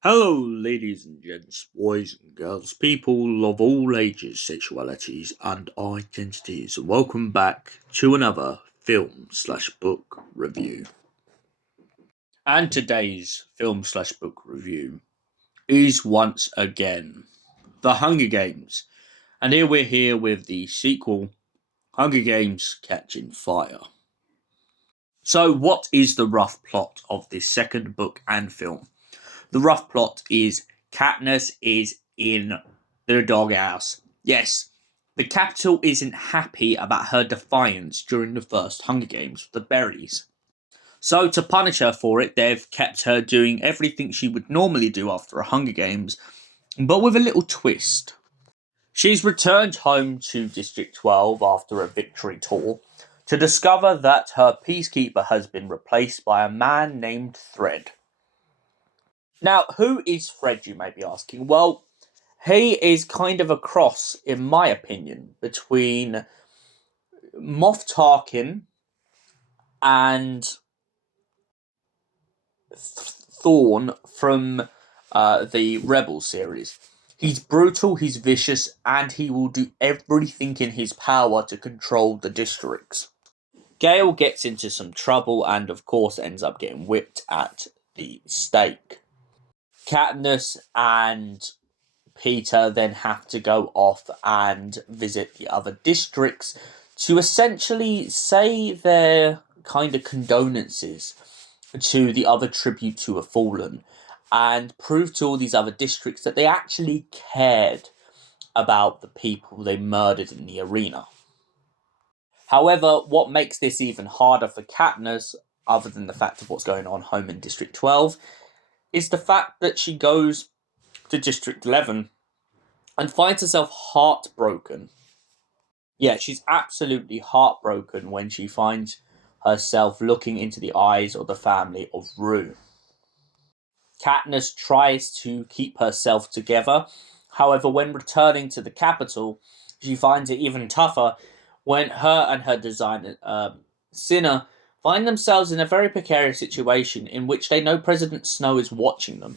Hello, ladies and gents, boys and girls, people of all ages, sexualities, and identities. Welcome back to another film/book review. And today's film/book review is once again The Hunger Games. And we're here with the sequel, Hunger Games Catching Fire. So, what is the rough plot of this second book and film? The rough plot is Katniss is in the doghouse. Yes, the capital isn't happy about her defiance during the first Hunger Games with the berries. So to punish her for it, they've kept her doing everything she would normally do after a Hunger Games, but with a little twist. She's returned home to District 12 after a victory tour to discover that her peacekeeper has been replaced by a man named Thread. Now, who is Fred, you may be asking? Well, he is kind of a cross, in my opinion, between Moff Tarkin and Thorn from the Rebel series. He's brutal, he's vicious, and he will do everything in his power to control the districts. Gale gets into some trouble and, of course, ends up getting whipped at the stake. Katniss and Peter then have to go off and visit the other districts to essentially say their kind of condolences to the other tribute to a fallen and prove to all these other districts that they actually cared about the people they murdered in the arena. However, what makes this even harder for Katniss, other than the fact of what's going on home in District 12, is the fact that she goes to District 11 and finds herself heartbroken. Yeah, she's absolutely heartbroken when she finds herself looking into the eyes of the family of Rue. Katniss tries to keep herself together. However, when returning to the capital, she finds it even tougher when her and her designer, Cinna, find themselves in a very precarious situation in which they know President Snow is watching them.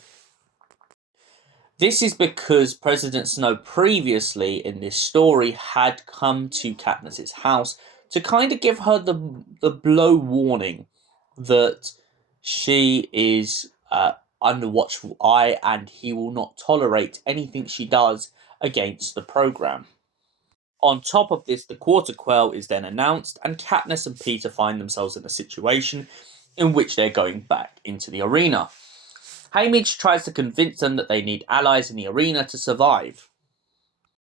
This is because President Snow previously in this story had come to Katniss's house to kind of give her the blow warning that she is under watchful eye and he will not tolerate anything she does against the program. On top of this, the quarter quell is then announced, and Katniss and Peter find themselves in a situation in which they're going back into the arena. Haymitch tries to convince them that they need allies in the arena to survive.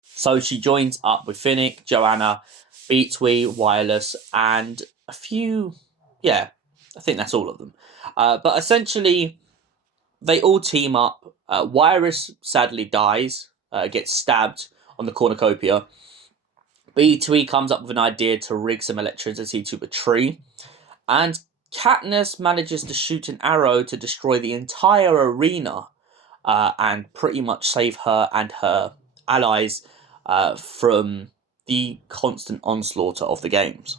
So she joins up with Finnick, Joanna, Beatwee, Wireless, and a few... yeah, I think that's all of them. But essentially, they all team up. Wireless sadly dies, gets stabbed on the cornucopia. Beatwee comes up with an idea to rig some electricity to a tree. And Katniss manages to shoot an arrow to destroy the entire arena and pretty much save her and her allies from the constant onslaught of the games.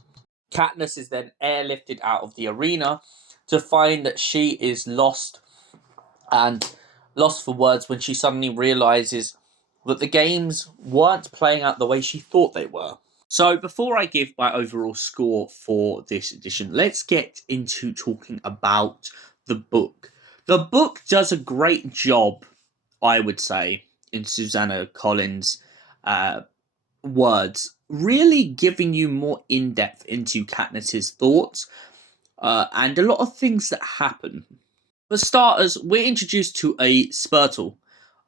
Katniss is then airlifted out of the arena to find that she is lost and lost for words when she suddenly realizes that the games weren't playing out the way she thought they were. So before I give my overall score for this edition, let's get into talking about the book. The book does a great job, I would say, in Susanna Collins' words, really giving you more in-depth into Katniss's thoughts and a lot of things that happen. For starters, we're introduced to a spurtle.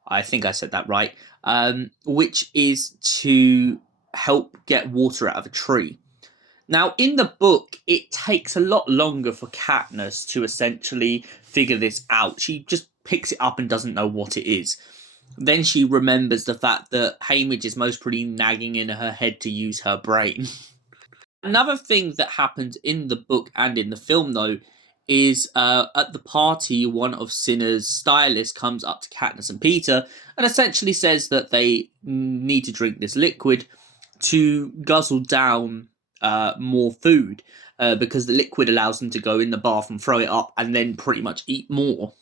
I think I said that right. Which is to help get water out of a tree. Now, in the book, it takes a lot longer for Katniss to essentially figure this out. She just picks it up and doesn't know what it is. Then she remembers the fact that Haymitch is most probably nagging in her head to use her brain. Another thing that happens in the book and in the film, though, is at the party, one of Cinna's stylists comes up to Katniss and Peter and essentially says that they need to drink this liquid to guzzle down more food, because the liquid allows them to go in the bath and throw it up and then pretty much eat more.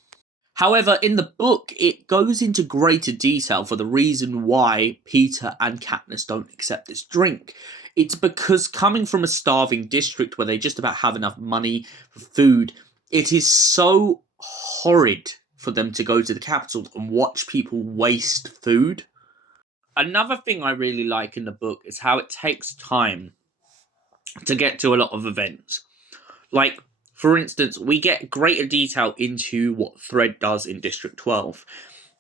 However, in the book, it goes into greater detail for the reason why Peter and Katniss don't accept this drink. It's because coming from a starving district where they just about have enough money for food, it is so horrid for them to go to the capital and watch people waste food. Another thing I really like in the book is how it takes time to get to a lot of events. Like, for instance, we get greater detail into what Thread does in District 12.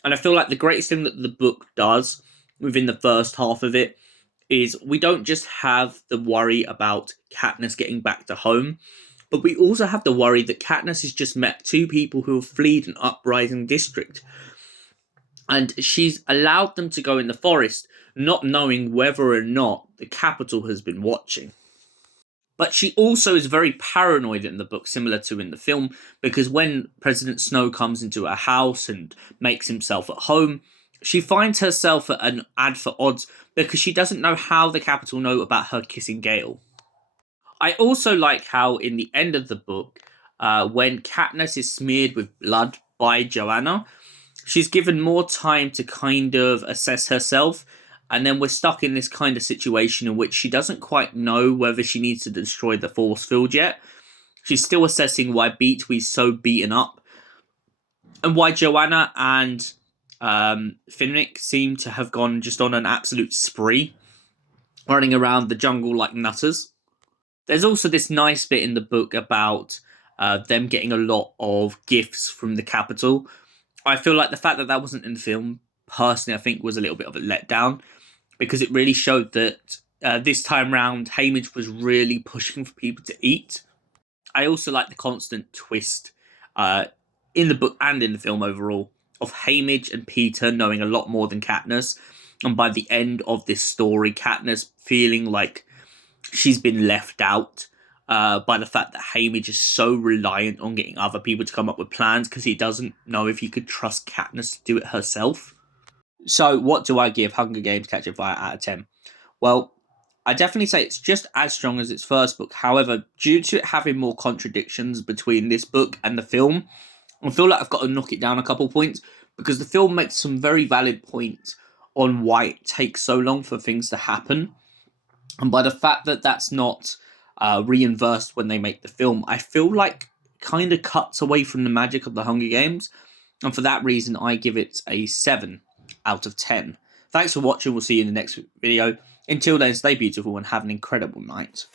And I feel like the greatest thing that the book does within the first half of it is we don't just have the worry about Katniss getting back to home, but we also have the worry that Katniss has just met two people who have fled an uprising district. And she's allowed them to go in the forest, not knowing whether or not the capital has been watching. But she also is very paranoid in the book, similar to in the film, because when President Snow comes into her house and makes himself at home, she finds herself at an ad for odds because she doesn't know how the capital know about her kissing Gale. I also like how in the end of the book, when Katniss is smeared with blood by Joanna, she's given more time to kind of assess herself, and then we're stuck in this kind of situation in which she doesn't quite know whether she needs to destroy the force field yet. She's still assessing why Beetwee's so beaten up, and why Joanna and Finnick seem to have gone just on an absolute spree, running around the jungle like nutters. There's also this nice bit in the book about them getting a lot of gifts from the capital. I feel like the fact that that wasn't in the film, personally, I think was a little bit of a letdown, because it really showed that this time round, Haymitch was really pushing for people to eat. I also like the constant twist in the book and in the film overall of Haymitch and Peter knowing a lot more than Katniss, and by the end of this story, Katniss feeling like she's been left out by the fact that Haymitch is so reliant on getting other people to come up with plans because he doesn't know if he could trust Katniss to do it herself. So, what do I give Hunger Games Catching Fire out of 10? Well, I definitely say it's just as strong as its first book. However, due to it having more contradictions between this book and the film, I feel like I've got to knock it down a couple points, because the film makes some very valid points on why it takes so long for things to happen. And by the fact that that's not reinversed when they make the film, I feel like kind of cuts away from the magic of the Hunger Games. And for that reason, I give it a 7 out of 10. Thanks for watching. We'll see you in the next video. Until then, stay beautiful and have an incredible night.